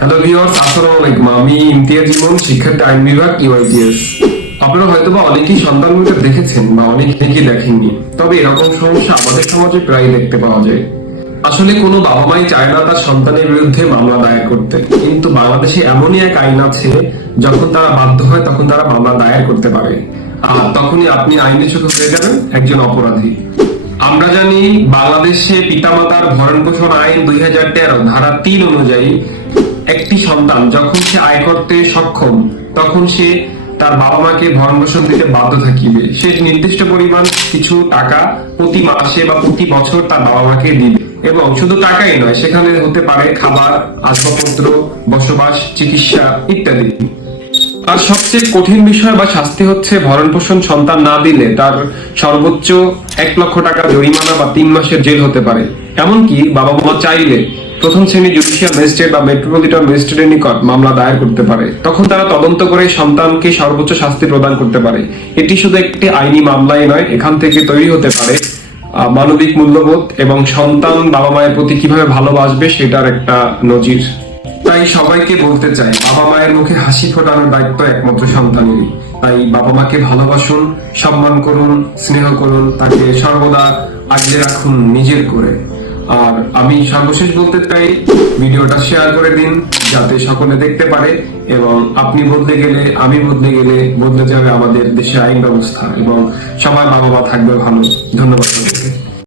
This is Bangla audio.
হ্যালো ভিউয়ার্স, আসসালামু আলাইকুম। আমি ইমতিয়াজ ইমন, শিক্ষার্থী আইন বিভাগ ইউআইটিএস। আপনারা হয়তোবা অনেকেই সন্তান মিটার দেখেছেন বা অনেকেই দেখেননি, তবে এরকম সমস্যা আমাদের সমাজে প্রায় দেখতে পাওয়া যায়। আসলে কোনো বাবা মাই চায় না তার সন্তানের বিরুদ্ধে মামলা দায়ের করতে, কিন্তু বাংলাদেশে এমনই এক আইন আছে, যখন তারা বাধ্য হয় তখন তারা মামলা দায়ের করতে পারে, আর তখনই আপনি আইনের চোখে হয়ে যাবেন একজন অপরাধী। আমরা জানি বাংলাদেশে পিতামাতার ভরণ পোষণ আইন 2013 ধারা 3 অনুযায়ী একটি সন্তান যখন সে আয় করতে সক্ষম তখন সে তার বাবা মাকে ভরণ পোষণ দিতে বাধ্য থাকিবে। সে নির্দিষ্ট পরিমাণ কিছু টাকা প্রতি মাসে বা প্রতি বছর তার বাবা মাকে দিবে, এবং শুধু টাকাই নয়, সেখানে হতে পারে খাবার, আসবাবপত্র, বসবাস, চিকিৎসা ইত্যাদি। আর সবচেয়ে কঠিন বিষয় বা শাস্তি হচ্ছে ভরণ পোষণ সন্তান না দিলে তার সর্বোচ্চ 1 লক্ষ টাকা জরিমানা বা 3 মাসের জেল হতে পারে। এমনকি বাবা মা চাইলে প্রথম শ্রেণী জুডিশিয়াল ম্যাজিস্ট্রেট বা মেট্রোপলিটন ম্যাজিস্ট্রেটের নিকট মামলা দায়ের করতে পারে। তখন তারা তদন্ত করে সন্তানকে সর্বোচ্চ শাস্তি প্রদান করতে পারে। এটি শুধু একটি আইনি মামলাই নয়, এখান থেকে তৈরি হতে পারে মানবিক মূল্যবোধ এবং সন্তান বাবা মায়ের প্রতি কিভাবে ভালোবাসবে সেটার একটা নজির। তাই সবাইকে বলতে চাই, বাবা মায়ের মুখে হাসি ফোটানোর দায়িত্ব একমাত্র সন্তানেরই। তাই বাবা মাকে ভালোবাসুন, সম্মান করুন, স্নেহ করুন, তাকে সর্বদা আগলে রাখুন নিজের করে। আর আমি সর্বশেষ বলতে চাই, ভিডিওটা শেয়ার করে দিন যাতে সকলে দেখতে পারে, এবং আপনি বদলে গেলে, আমি বদলে গেলে বদলে যাবে আমাদের দেশের আইন ব্যবস্থা, এবং সবার বাবা মা থাকবে ভালো। ধন্যবাদ।